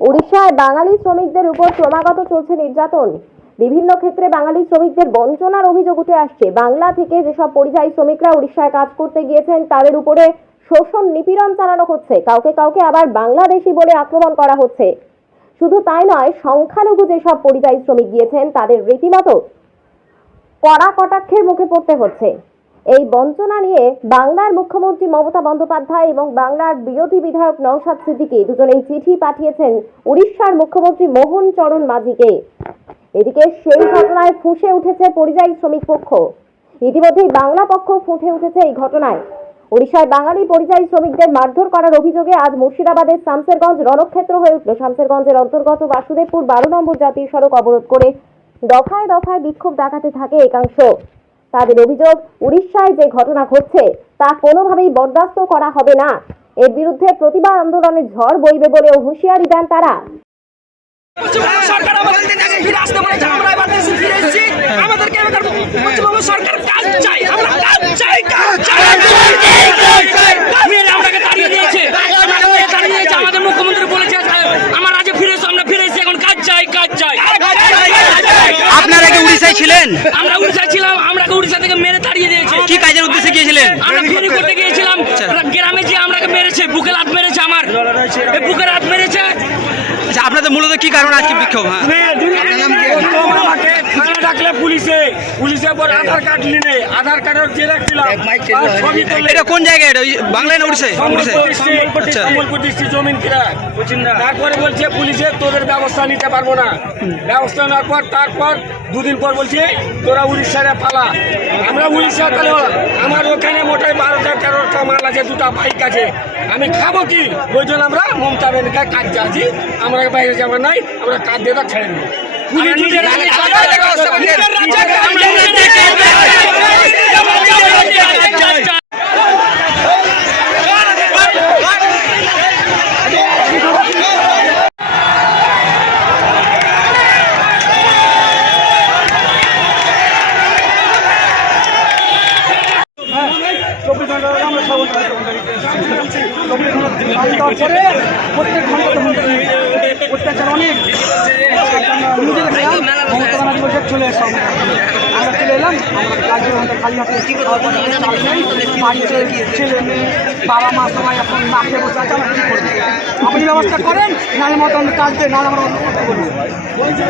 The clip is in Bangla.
উড়িষ্যায় বাঙালি শ্রমিকদের উপর ক্রমাগত চলছে নির্যাতন। বিভিন্ন ক্ষেত্রে বাঙালি শ্রমিকদের বঞ্চনার অভিযোগ উঠে আসছে। বাংলা থেকে যেসব পরিযায়ী শ্রমিকরা উড়িষ্যায় কাজ করতে গিয়েছেন, তাদের উপরে শোষণ নিপীড়ন চালানো হচ্ছে। কাউকে কাউকে আবার বাংলাদেশি বলে আক্রমণ করা হচ্ছে। শুধু তাই নয়, সংখ্যালঘু যেসব পরিযায়ী শ্রমিক গিয়েছেন, তাদের রীতিমতো কড়া কটাক্ষের মুখে পড়তে হচ্ছে। এই বঞ্চনা নিয়ে বাংলার মুখ্যমন্ত্রী মমতা বন্দ্যোপাধ্যায় এবং বাংলার বিরোধী বিধায়ক নওশাদ সিদ্দিকী দুজনেই চিঠি পাঠিয়েছেন উড়িষ্যার মুখ্যমন্ত্রী মোহন চরণ মাঝিকে। এদিকে সেই ঘটনায় ফুঁসে উঠেছে পরিযায়ী শ্রমিক পক্ষ। ইতিমধ্যেই বাংলা পক্ষ ফুটে উঠেছে এই ঘটনায়। উড়িষ্যায় বাঙালি পরিযায়ী শ্রমিকদের মারধর করার অভিযোগে আজ মুর্শিদাবাদের শামসেরগঞ্জ রণক্ষেত্র হয়ে উঠল। শামসেরগঞ্জের অন্তর্গত বাসুদেবপুর বারো নম্বর জাতীয় সড়ক অবরোধ করে দফায় দফায় বিক্ষোভ দেখাতে থাকে একাংশ। তাদের অভিযোগ, উড়িষ্যায় যে ঘটনা ঘটছে তা কোনোভাবেই বরদাস্ত করা হবে না। এর বিরুদ্ধে প্রতিবাদ আন্দোলনের ঝড় বইবে বলেও হুঁশিয়ারি দেন তারা। সরকার আমাদেরকে ফিরে আসতে বলেছে আমরা এবার দেশে ফিরে এসেছি আমাদেরকে এবার পশ্চিমবঙ্গ সরকার কাজ চাই আমরা কাজ চাই কাজ চাই মেরে আপনাকে তাড়িয়ে দিয়েছে আমাকে মেরে তাড়িয়ে দিয়েছে আমাদের মুখ্যমন্ত্রী বলেছে আমার রাজ্যে ফিরে এসো আমরা ফিরে এসেছি এখন কাজ চাই কাজ চাই আপনারা কি উড়িষ্যায় ছিলেন আমরা উড়িষ্যা ছিলাম আমরা উড়িষ্যা থেকে মেরে তাড়িয়ে দিয়েছে। কি কাজের উদ্দেশ্যে গিয়েছিলেন? আমরা ফেরি করতে গিয়েছিলাম গ্রামে যে আমরাকে মেরেছে বুকে লাত মেরেছে আমার। বুকে লাত মেরেছে। আচ্ছা আপনাদের মূলত কি কারণ আজকে বিক্ষোভ? হ্যাঁ আমাকে থানা ডাকলে পুলিশে পুলিশে পর আধার কার্ড নিলে আধার কার্ডের রাখছিলাম আর এটা কোন জায়গায়? এটা বাংলায় না উড়িষ্যায়? আচ্ছা। সম্বলপুর ডিস্ট্রিক্ট জমিন কিনা? তারপরে বলছে পুলিশে তোদের ব্যবস্থা নিতে পারব না। ব্যবস্থা নেওয়ার পর তারপর দুদিন পর বলছে তোরা উড়িষ্যারে পালা। আমরা উড়িষ্যা তাহলে আমার ওখানে মোটাই বারোটা তেরোটা মাল আছে দুটা বাইক আছে। আমি খাব কি? ওই জন্য আমরা মমতা ব্যানার্জি কাজ আছি আমরা বাইরে যাব নাই আমরা কাজ দিয়ে ছেড়ে দেবো। চব্বিশ ঘণ্টা আমরা পরে প্রত্যেক ঘণ্টা খালি হাতে বাড়িতে ছেলে মেয়ে বাবা মা সবাই এখন মাঠে বসে আছে আমরা কী করব? আপনি ব্যবস্থা করেন নাহলে মতো আমি কাজ দেয় নাহলে আমরা অন্য করব বলছে।